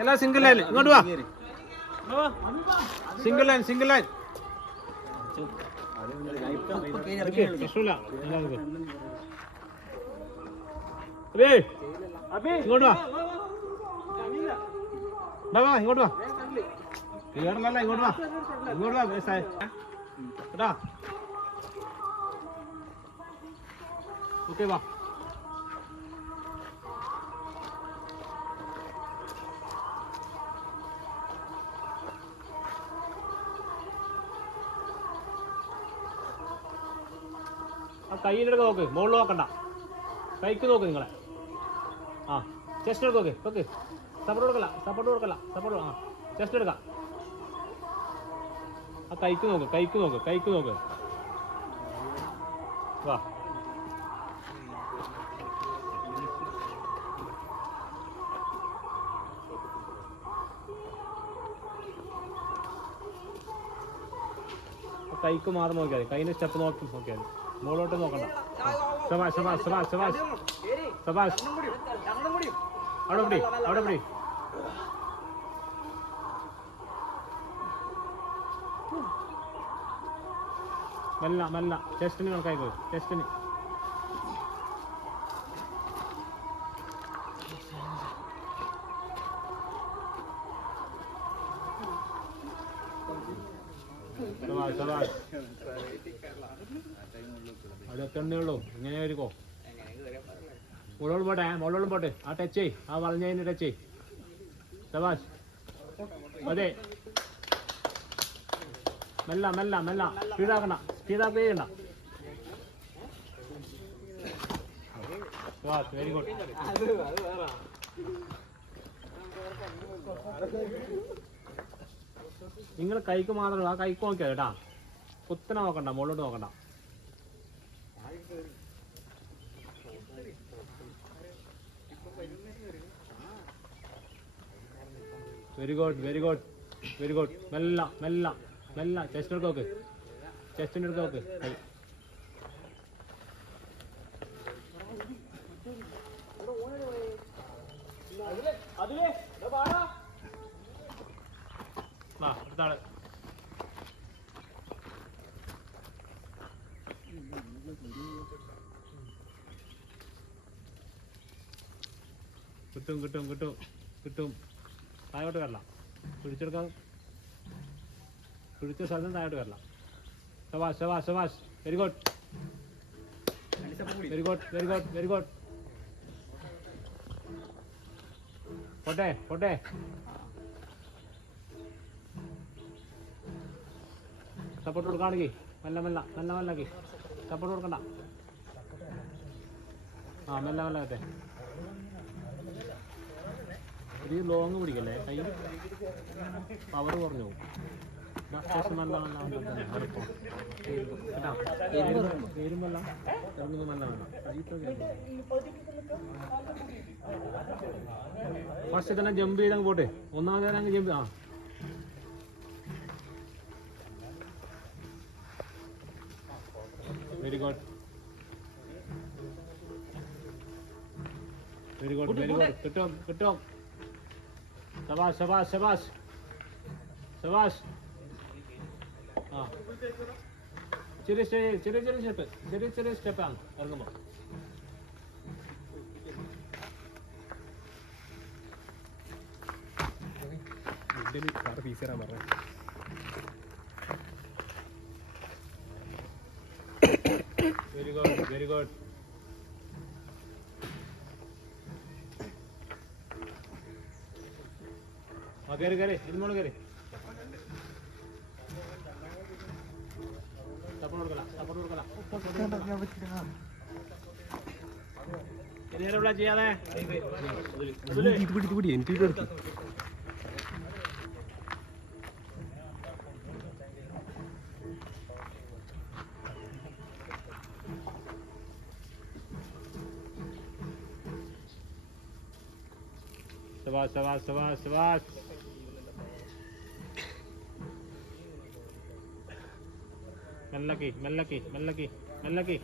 എല്ലാം single line ഇങ്ങോട്ട് വാ. Single line single line. ഇങ്ങോട്ട് വാ. ഇങ്ങോട്ട് വാ. കേരളല്ല ഇങ്ങോട്ട് വാ. ഇങ്ങോട്ട് വാ കേട്ടാ. ഓക്കെ വാ. ആ കയ്യിലെടുക്ക നോക്ക്, മുകളിൽ നോക്കണ്ട, കൈക്ക് നോക്ക് നിങ്ങളെ. ആ ചെസ്റ്റ് എടുക്ക. Okay okay. സപ്പോർട്ട് കൊടുക്കല, സപ്പോർട്ട് കൊടുക്കല, സപ്പോർട്ട്. ആ ചെസ്റ്റ് എടുക്കാം. ആ കൈക്ക് നോക്ക്, കൈക്ക് നോക്ക്, കൈക്ക് നോക്ക്. വാ. കൈക്ക് മാറി നോക്കിയാൽ മതി, കൈൻ്റെ സ്റ്റെപ്പ് നോക്കി നോക്കിയാൽ മതി, മുകളിലോട്ട് നോക്കണ്ട. സബാഷ് സബാഷ് സബാഷ് സബാഷ് സബാഷ്. അവിടെ പിടി, അവിടെ പിടി. മെല്ല മെല്ല. ചെസ്റ്റിന് കണക്കായിക്കോ, ചെസ്റ്റിന്. അതൊക്കെ ഉള്ളൂ. ഇങ്ങനെ വരികോ. മുകളോളം പോട്ടെ, മുകളോളം പോട്ടെ. ആ ടച്ച് ചെയ്, ആ വളഞ്ഞതിന് ടച്ച് ചെയ്. സബാഷ്. അതെ, മെല്ല മെല്ല മെല്ല. സ്പീഡാക്കണ്ട, സ്പീഡാക്ക് ചെയ്യണ്ട. Very good. നിങ്ങൾ കൈക്ക് മാത്രമല്ല, ആ കൈക്ക് നോക്കിയാ കേട്ടാ. കുത്തനെ നോക്കണ്ട, മുകളിലോട്ട് നോക്കണ്ട. Very good very good very good. മെല്ല മെല്ല മെല്ല. ചെസ്റ്റ് എടുത്ത് നോക്ക്, ചെസ്റ്റിൻ്റെ എടുത്ത് നോക്ക്. അടുത്താള്. കിട്ടും കിട്ടും കിട്ടും കിട്ടും. താഴോട്ട് വരலாம், പിടിച്ചെടുക്കാം. പിടിച്ച സ്ഥലത്ത് താഴോട്ട് വരலாம். ശബാഷ് ശബാഷ് ശബാഷ്. Very good very good very good very good. പോട്ടെ പോട്ടെ. സപ്പോർട്ട് കൊടുക്കുകയാണെങ്കിൽ മെല്ലെ മെല്ലെ മെല്ലെ മെല്ലാക്കി. സപ്പോർട്ട് കൊടുക്കണ്ട. ആ മെല്ലെ മെല്ലെ ആകട്ടെ. ഒരു ലോങ് പിടിക്കല്ലേ, കൈ പവർ കുറഞ്ഞു പോകും. നല്ല നല്ല അടുപ്പം വരുമ്പല്ല ഇറങ്ങുന്നു. നല്ല വേണം. ഫസ്റ്റ് തന്നെ ജമ്പ് ചെയ്തങ്ങ് പോട്ടെ. ഒന്നാമത് തന്നെ അങ്ങ് ജമ്പ്. ആ very good very good very good. കിട്ടും കിട്ടും. ശബാഷ് ശബാഷ് ശബാഷ് ശബാഷ്. ആ ചെറിയ ചെറിയ ചെറിയ ചെറിയ സ്റ്റെപ്പ്, ചെറിയ ചെറിയ സ്റ്റെപ്പാണ് ഇറങ്ങുമ്പോൾ. പീസ് തരാൻ പറഞ്ഞ. Very good very good. ആ കയറി കയറി, ഇതിനോട് കയറി. സപ്പോർട്ട് കൊടുക്കല, സപ്പോർട്ട് കൊടുക്കല. നേരെ ഇവിടെ ചെയ്യാതെ എനിക്ക് എടുത്തു. ശബാഷ് ശബാഷ് ശബാഷ് ശബാഷ്. മെല്ലക്കി മെല്ലക്കി മെല്ലക്കി മെല്ലക്കി.